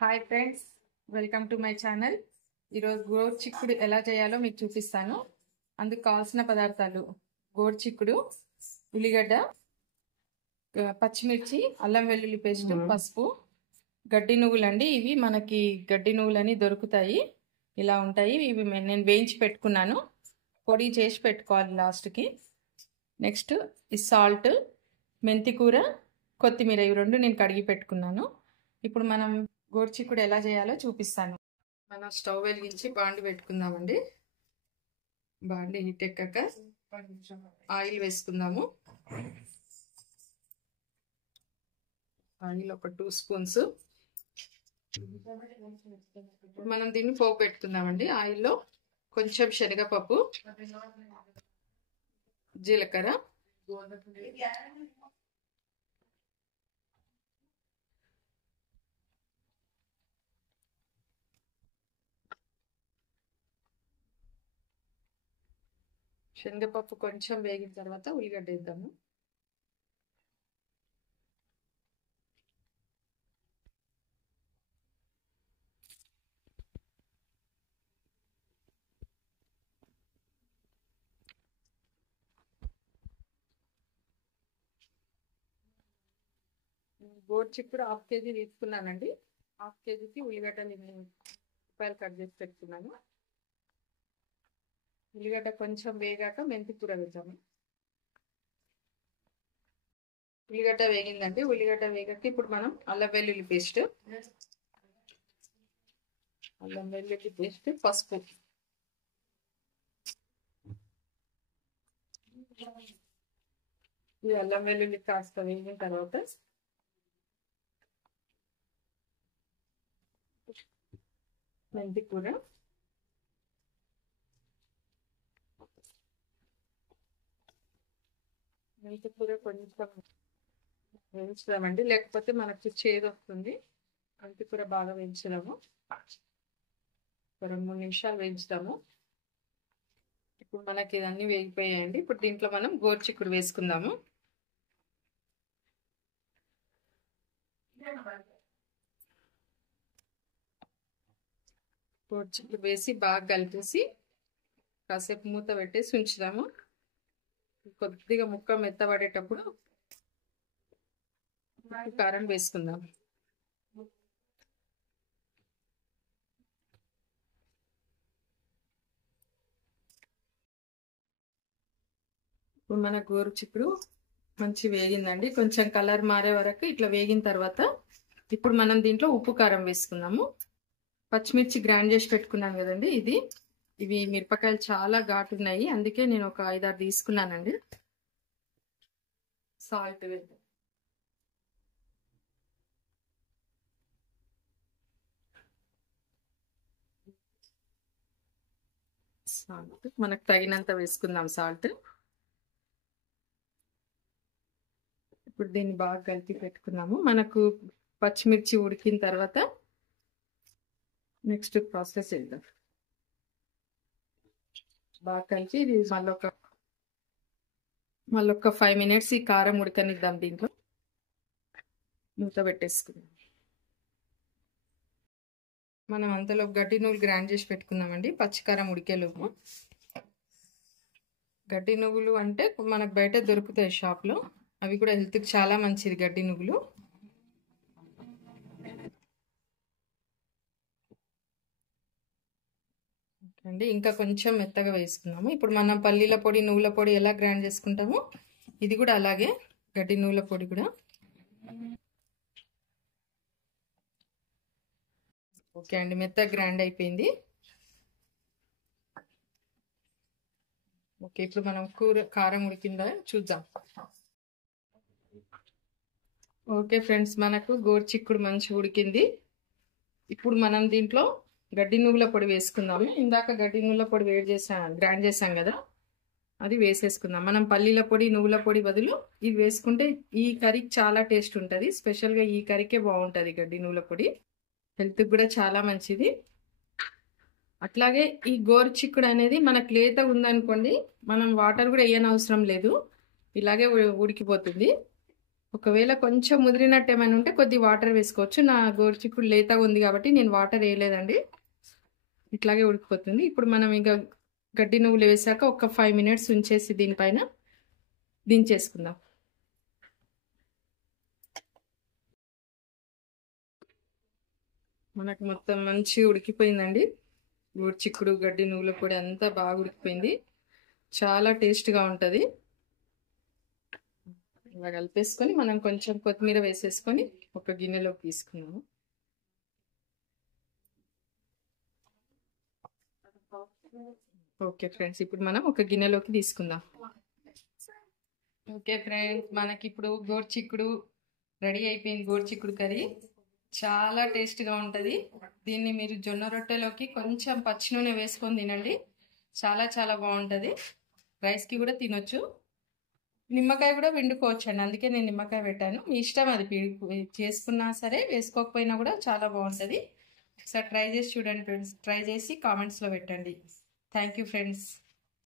Hi friends, welcome to my channel. ఈరోజు గోరు చిక్కుడు ఎలా చేయాలో మీకు చూపిస్తాను. అందుకు కావాల్సిన పదార్థాలు: గోరు చిక్కుడు, ఉల్లిగడ్డ, పచ్చిమిర్చి, అల్లం వెల్లుల్లి పేస్ట్, పసుపు, గడ్డి నువ్వులండి. ఇవి మనకి గడ్డి నువ్వులని దొరుకుతాయి, ఇలా ఉంటాయి. ఇవి నేను వేయించి పెట్టుకున్నాను, పొడి చేసి పెట్టుకోవాలి లాస్ట్కి. నెక్స్ట్ ఈ సాల్ట్, మెంతి కూర, కొత్తిమీర, ఇవి రెండు నేను కడిగి పెట్టుకున్నాను. ఇప్పుడు మనం గోరు చిక్కుడు ఎలా చేయాలో చూపిస్తాను. మనం స్టవ్ వెలిగించి బాండి పెట్టుకుందామండి. బాండి హీట్ ఎక్కాక ఆయిల్ వేసుకుందాము. ఆయిల్ ఒక 2 స్పూన్స్. మనం దీన్ని పోపు పెట్టుకుందామండి. ఆయిల్లో కొంచెం శనగపప్పు, జీలకర్ర, శనగపప్పు కొంచెం వేగిన తర్వాత ఉల్లిగడ్డ వేద్దాము. గోరు చిక్కుడు 1/2 కేజీ తీసుకున్నానండి. 1/2 కేజీకి ఉల్లిగడ్డలు రూపాయలు కట్ చేసి పెట్టుకున్నాను. ఉల్లిగడ్డ కొంచెం వేగాక మెంతి కూర వేద్దాము. ఉల్లిగడ్డ వేగిందండి. ఉల్లిగడ్డ వేగాక ఇప్పుడు మనం అల్లం వెల్లుల్లి పేస్ట్, పసుపు, ఈ అల్లం వెల్లుల్లి కాస్త వేగిన తర్వాత మెంతి కూర, కొంచెం వేయించుదామండి, లేకపోతే మనకి చేదు వస్తుంది. మెంతి కూర బాగా వేయించుదాము. 2-3 నిమిషాలు వేయించుదాము. ఇప్పుడు మనకి ఇవన్నీ వేగిపోయాయండి. ఇప్పుడు దీంట్లో మనం గోరు చిక్కుడు వేసుకుందాము. గోరు చిక్కుడు వేసి బాగా కలిపేసి కాసేపు మూత పెట్టేసి ఉంచుదాము. కొద్దిగా ముక్క మెత్తబడేటప్పుడు కారం వేసుకుందాం. ఇప్పుడు మన గోరు చిక్కుడు మంచి వేగిందండి. కొంచెం కలర్ మారే వరకు ఇట్లా వేగిన తర్వాత ఇప్పుడు మనం దీంట్లో ఉప్పు కారం వేసుకుందాము. పచ్చిమిర్చి గ్రైండ్ చేసి పెట్టుకున్నాను కదండి, ఇవి మిరపకాయలు చాలా ఘాటు ఉన్నాయి, అందుకే నేను ఒక 5-6 తీసుకున్నానండి. సాల్ట్ వేద్దాం. సాల్ట్ మనకు తగినంత వేసుకుందాం సాల్ట్. ఇప్పుడు దీన్ని బాగా కలిపి పెట్టుకున్నాము. మనకు పచ్చిమిర్చి ఉడికిన తర్వాత నెక్స్ట్ ప్రాసెస్ చేద్దాం. బాగా కలిపి ఇది మళ్ళొక 5 మినిట్స్ ఈ కారం ఉడకనిద్దాం. దీంట్లో మూత పెట్టేసుకుందాం. మనం అంతలో గడ్డి నువ్వులు గ్రైండ్ చేసి పెట్టుకుందామండి. పచ్చికారం ఉడికేలోపు. గడ్డి నువ్వులు అంటే మనకు బయట దొరుకుతాయి షాప్లో, అవి కూడా హెల్త్కి చాలా మంచిది గడ్డి నువ్వులు. అండి ఇంకా కొంచెం మెత్తగా వేసుకున్నాము. ఇప్పుడు మనం పల్లీల పొడి, నువ్వుల పొడి ఎలా గ్రైండ్ చేసుకుంటామో ఇది కూడా అలాగే గడ్డి నువ్వుల పొడి కూడా. ఓకే అండి, మెత్తగా గ్రైండ్ అయిపోయింది. ఓకే, ఇప్పుడు మనం కారం ఉడికిందా చూద్దాం. ఓకే ఫ్రెండ్స్, మనకు గోరు చిక్కుడు మంచి ఉడికింది. ఇప్పుడు మనం దీంట్లో గడ్డి నువ్వుల పొడి వేసుకుందాము. ఇందాక గడ్డి నువ్వుల పొడి గ్రైండ్ చేసాం కదా, అది వేసేసుకుందాం. మనం పల్లీల పొడి, నువ్వుల పొడి బదులు ఇవి వేసుకుంటే ఈ కర్రీకి చాలా టేస్ట్ ఉంటుంది. స్పెషల్గా ఈ కర్రీకే బాగుంటుంది గడ్డి నువ్వుల పొడి, హెల్త్కి కూడా చాలా మంచిది. అట్లాగే ఈ గోరు చిక్కుడు అనేది మనకు లేత ఉందనుకోండి, మనం వాటర్ కూడా వేయనవసరం లేదు, ఇలాగే ఉడికిపోతుంది. ఒకవేళ కొంచెం ముదిరినట్టు ఏమైనా ఉంటే కొద్ది వాటర్ వేసుకోవచ్చు. నా గోరుచిక్కుడు లేతగా ఉంది కాబట్టి నేను వాటర్ వేయలేదండి, ఇట్లాగే ఉడికిపోతుంది. ఇప్పుడు మనం ఇక గడ్డి నువ్వులు వేసాక ఒక 5 మినిట్స్ ఉంచేసి దీనిపైన దించేసుకుందాం. మనకు మొత్తం మంచిగా ఉడికిపోయిందండి. గోరుచిక్కుడు గడ్డి నువ్వుల పొడి అంతా బాగా ఉడికిపోయింది. చాలా టేస్ట్గా ఉంటుంది. ఇలా కలిపేసుకొని మనం కొంచెం కొత్తిమీర వేసేసుకొని ఒక గిన్నెలోకి తీసుకున్నాము. ఓకే ఫ్రెండ్స్, ఇప్పుడు మనం ఒక గిన్నెలోకి తీసుకుందాం. ఓకే ఫ్రెండ్స్, మనకి ఇప్పుడు గోరుచిక్కుడు రెడీ అయిపోయింది. గోరుచిక్కుడు కర్రీ చాలా టేస్ట్గా ఉంటుంది. దీన్ని మీరు జొన్న రొట్టెలోకి కొంచెం పచ్చి నూనె వేసుకొని తినండి, చాలా చాలా బాగుంటుంది. రైస్కి కూడా తినొచ్చు. నిమ్మకాయ కూడా పిండుకోవచ్చు అండి, అందుకే నేను నిమ్మకాయ పెట్టాను. మీ ఇష్టం, అది చేసుకున్నా సరే వేసుకోకపోయినా కూడా చాలా బాగుంటుంది. ఒకసారి ట్రై చేసి చూడండి ఫ్రెండ్స్. ట్రై చేసి కామెంట్స్లో పెట్టండి. Thank you friends.